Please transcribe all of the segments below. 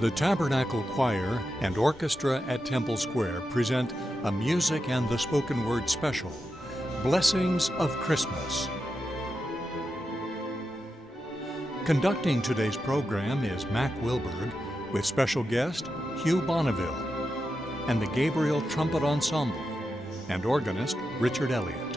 The Tabernacle Choir and Orchestra at Temple Square present a music and the spoken word special, Blessings of Christmas. Conducting today's program is Mack Wilberg with special guest Hugh Bonneville and the Gabriel Trumpet Ensemble and organist Richard Elliott.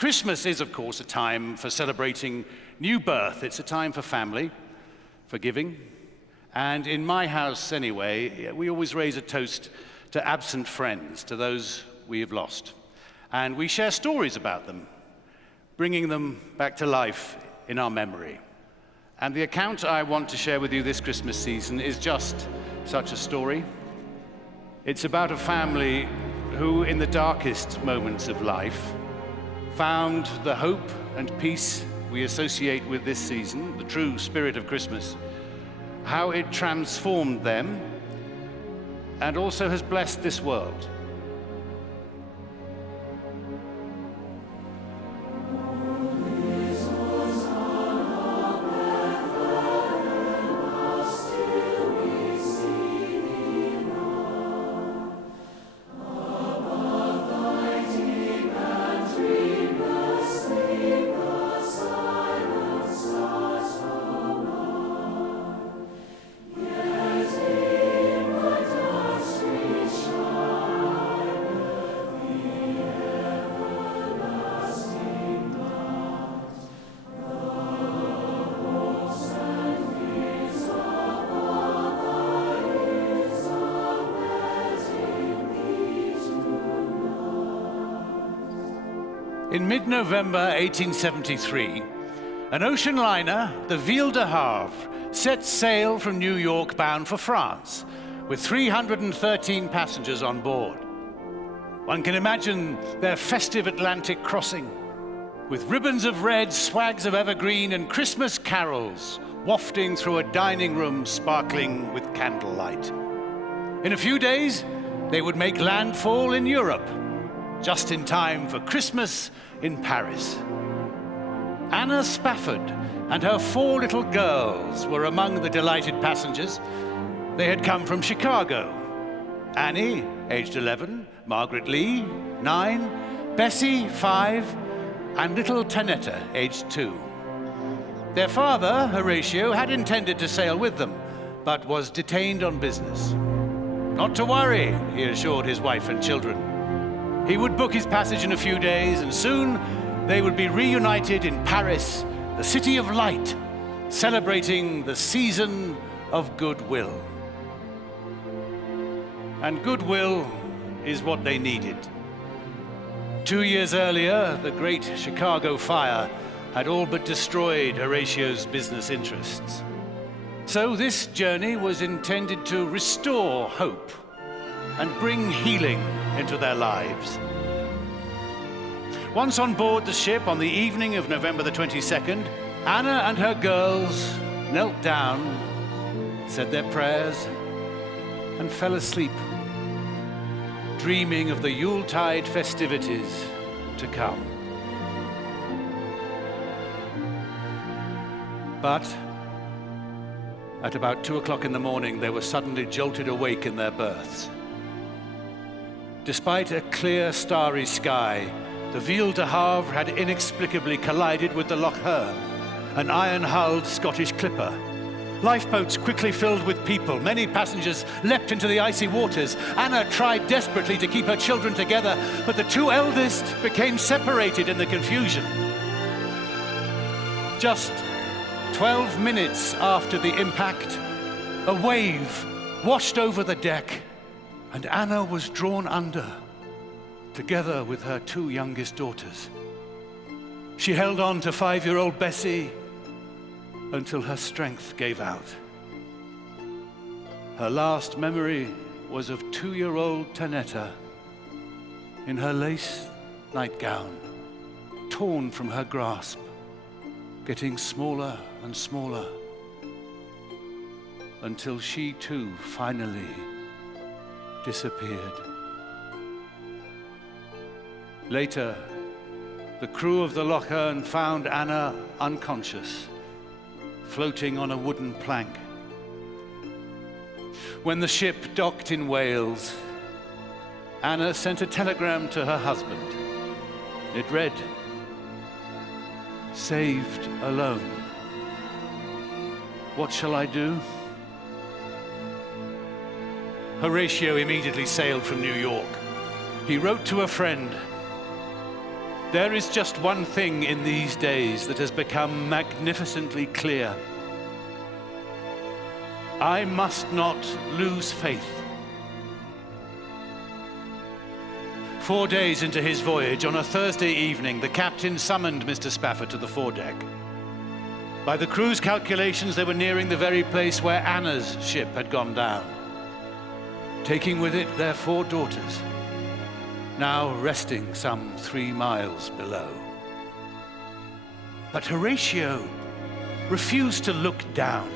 Christmas is, of course, a time for celebrating new birth. It's a time for family, for giving. And in my house, anyway, we always raise a toast to absent friends, to those we have lost. And we share stories about them, bringing them back to life in our memory. And the account I want to share with you this Christmas season is just such a story. It's about a family who, in the darkest moments of life, found the hope and peace we associate with this season, the true spirit of Christmas, how it transformed them and also has blessed this world. In mid-November 1873, an ocean liner, the Ville de Havre, set sail from New York bound for France, with 313 passengers on board. One can imagine their festive Atlantic crossing, with ribbons of red, swags of evergreen, and Christmas carols wafting through a dining room sparkling with candlelight. In a few days, they would make landfall in Europe, just in time for Christmas in Paris. Anna Spafford and her 4 little girls were among the delighted passengers. They had come from Chicago. Annie, aged 11, Margaret Lee, 9, Bessie, 5, and little Tanetta, aged 2. Their father, Horatio, had intended to sail with them, but was detained on business. Not to worry, he assured his wife and children. He would book his passage in a few days, and soon they would be reunited in Paris, the city of light, celebrating the season of goodwill. And goodwill is what they needed. 2 years earlier, the Great Chicago Fire had all but destroyed Horatio's business interests. So this journey was intended to restore hope and bring healing into their lives. Once on board the ship on the evening of November the 22nd, Anna and her girls knelt down, said their prayers, and fell asleep, dreaming of the Yuletide festivities to come. But at about 2 o'clock in the morning, they were suddenly jolted awake in their berths. Despite a clear, starry sky, the Ville de Havre had inexplicably collided with the Loch Earn, an iron-hulled Scottish clipper. Lifeboats quickly filled with people. Many passengers leapt into the icy waters. Anna tried desperately to keep her children together, but the 2 eldest became separated in the confusion. Just 12 minutes after the impact, a wave washed over the deck, and Anna was drawn under, together with her 2 youngest daughters. She held on to 5-year-old Bessie until her strength gave out. Her last memory was of 2-year-old Tanetta in her lace nightgown, torn from her grasp, getting smaller and smaller, until she too finally disappeared. Later, the crew of the Loch Earn found Anna unconscious, floating on a wooden plank. When the ship docked in Wales, Anna sent a telegram to her husband. It read, "Saved alone. What shall I do?" Horatio immediately sailed from New York. He wrote to a friend, There is just one thing in these days that has become magnificently clear. I must not lose faith. 4 days into his voyage, on a Thursday evening, the captain summoned Mr. Spafford to the foredeck. By the crew's calculations, they were nearing the very place where Anna's ship had gone down, taking with it their 4 daughters, now resting some 3 miles below. But Horatio refused to look down.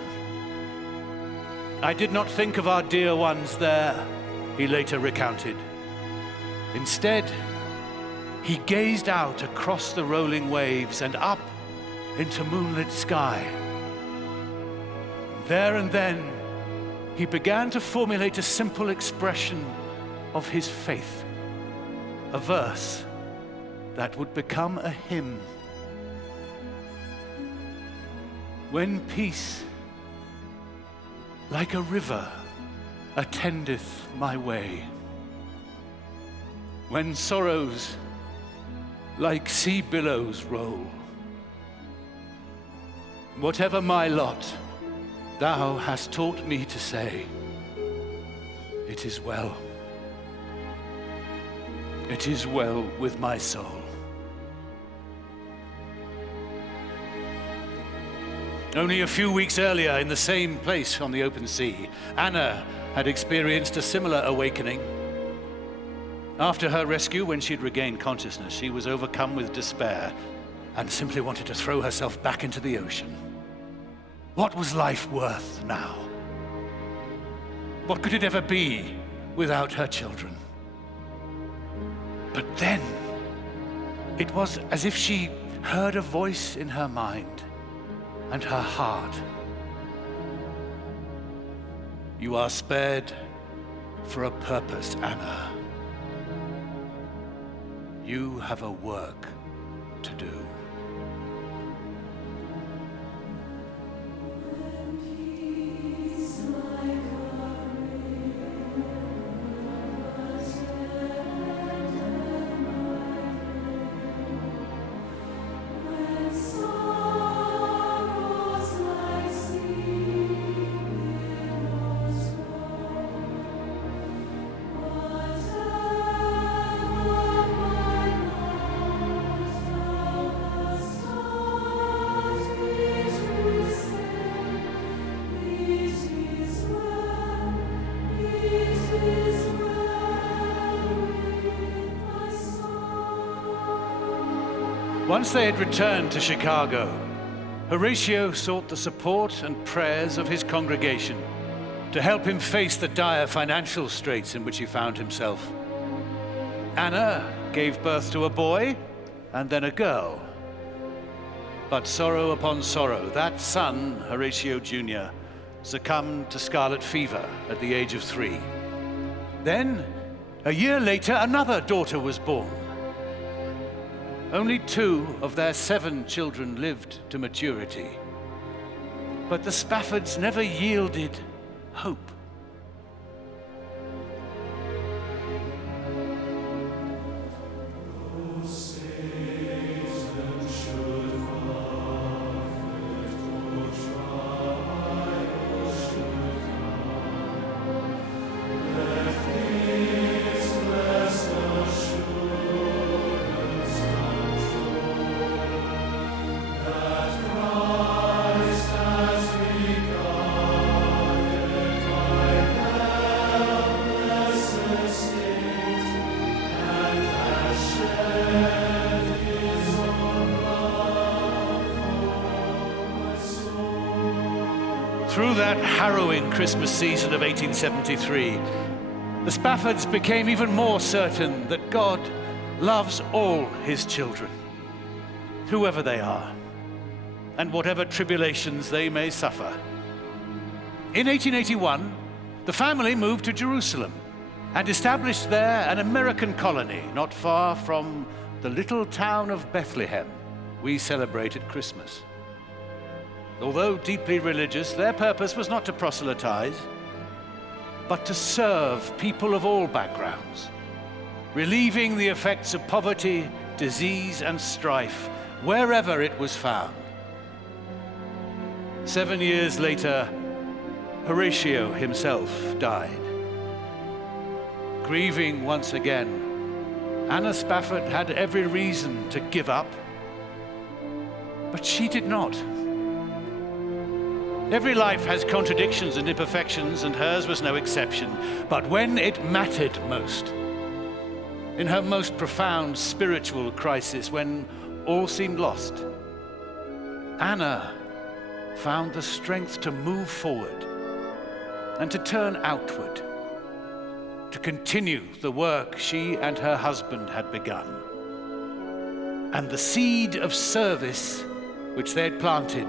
I did not think of our dear ones there, he later recounted. Instead, he gazed out across the rolling waves and up into moonlit sky. There and then, he began to formulate a simple expression of his faith, a verse that would become a hymn. When peace, like a river, attendeth my way, when sorrows like sea billows roll, whatever my lot, thou hast taught me to say, it is well. It is well with my soul. Only a few weeks earlier, in the same place on the open sea, Anna had experienced a similar awakening. After her rescue, when she'd regained consciousness, she was overcome with despair and simply wanted to throw herself back into the ocean. What was life worth now? What could it ever be without her children? But then, it was as if she heard a voice in her mind and her heart. You are spared for a purpose, Anna. You have a work to do. Once they had returned to Chicago, Horatio sought the support and prayers of his congregation to help him face the dire financial straits in which he found himself. Anna gave birth to a boy and then a girl. But sorrow upon sorrow, that son, Horatio Jr., succumbed to scarlet fever at the age of 3. Then, a year later, another daughter was born. Only 2 of their 7 children lived to maturity. But the Spaffords never yielded hope. Through that harrowing Christmas season of 1873, the Spaffords became even more certain that God loves all his children, whoever they are, and whatever tribulations they may suffer. In 1881, the family moved to Jerusalem and established there an American colony not far from the little town of Bethlehem. We celebrated Christmas. Although deeply religious, their purpose was not to proselytize, but to serve people of all backgrounds, relieving the effects of poverty disease and strife wherever it was found. 7 years later, Horatio himself died. Grieving once again, Anna Spafford had every reason to give up, but she did not. Every life has contradictions and imperfections, and hers was no exception. But when it mattered most, in her most profound spiritual crisis, when all seemed lost, Anna found the strength to move forward and to turn outward, to continue the work she and her husband had begun. And the seed of service which they had planted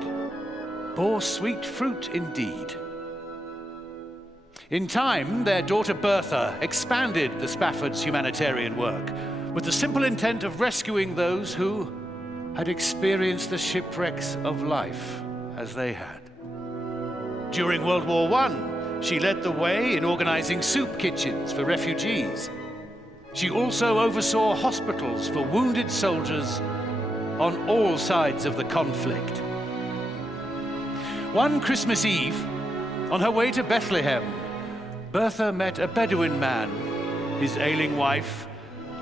bore sweet fruit indeed. In time, their daughter Bertha expanded the Spaffords' humanitarian work with the simple intent of rescuing those who had experienced the shipwrecks of life as they had. During World War I, she led the way in organizing soup kitchens for refugees. She also oversaw hospitals for wounded soldiers on all sides of the conflict. One Christmas Eve, on her way to Bethlehem, Bertha met a Bedouin man, his ailing wife,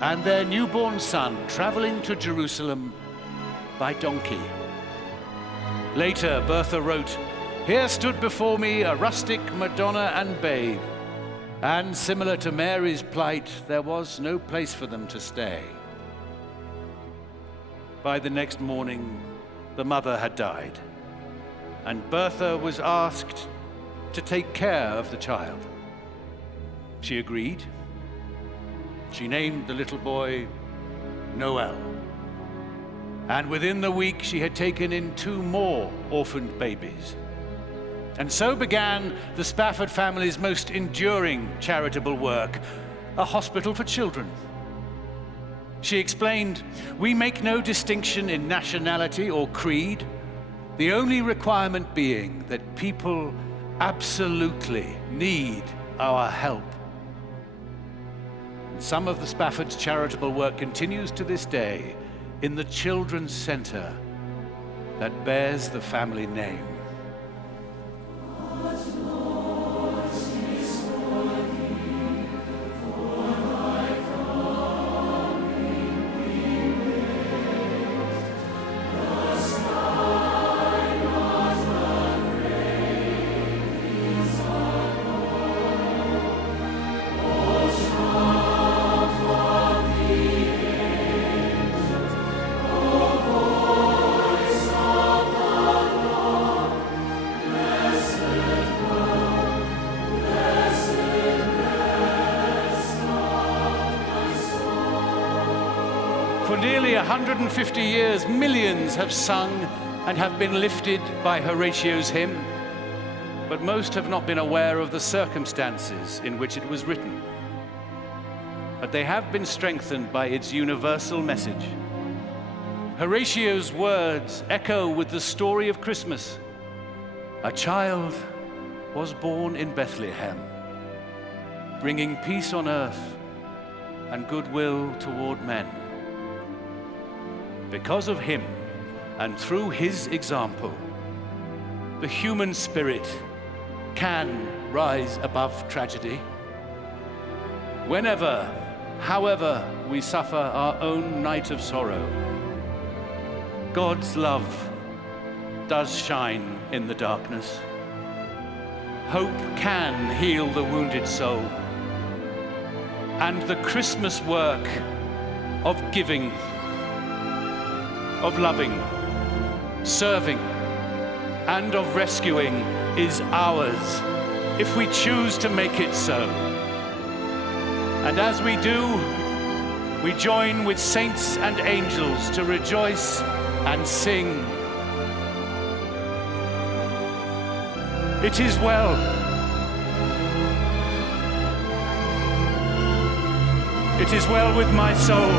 and their newborn son traveling to Jerusalem by donkey. Later, Bertha wrote, "Here stood before me a rustic Madonna and babe, and similar to Mary's plight, there was no place for them to stay." By the next morning, the mother had died, and Bertha was asked to take care of the child. She agreed. She named the little boy Noel. And within the week, she had taken in 2 more orphaned babies. And so began the Spafford family's most enduring charitable work, a hospital for children. She explained, "We make no distinction in nationality or creed, the only requirement being that people absolutely need our help." And some of the Spafford's charitable work continues to this day in the children's center that bears the family name. For nearly 150 years, millions have sung and have been lifted by Horatio's hymn, but most have not been aware of the circumstances in which it was written. But they have been strengthened by its universal message. Horatio's words echo with the story of Christmas. A child was born in Bethlehem, bringing peace on earth and goodwill toward men. Because of him, and through his example, the human spirit can rise above tragedy. Whenever, however, we suffer our own night of sorrow, God's love does shine in the darkness. Hope can heal the wounded soul, and the Christmas work of giving, of loving, serving, and of rescuing is ours, if we choose to make it so. And as we do, we join with saints and angels to rejoice and sing. It is well. It is well with my soul.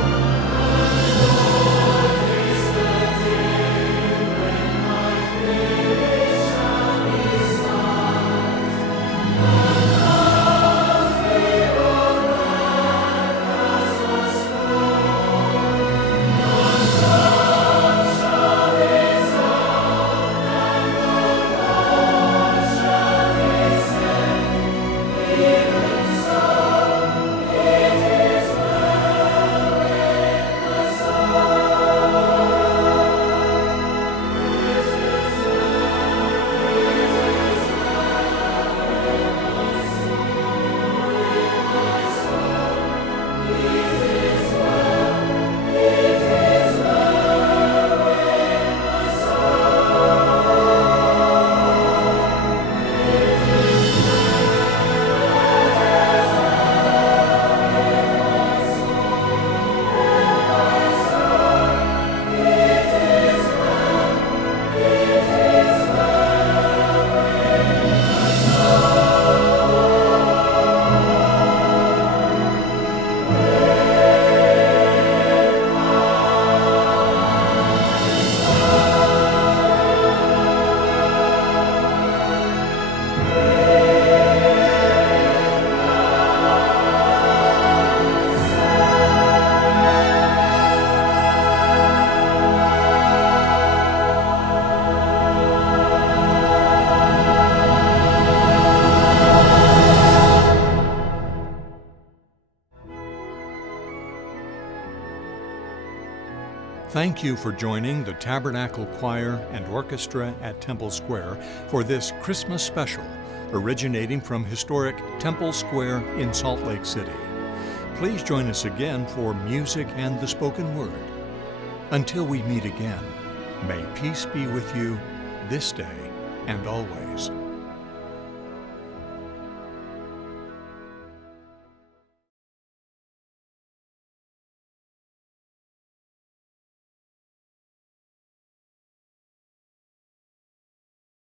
Thank you for joining the Tabernacle Choir and Orchestra at Temple Square for this Christmas special, originating from historic Temple Square in Salt Lake City. Please join us again for music and the spoken word. Until we meet again, may peace be with you this day and always.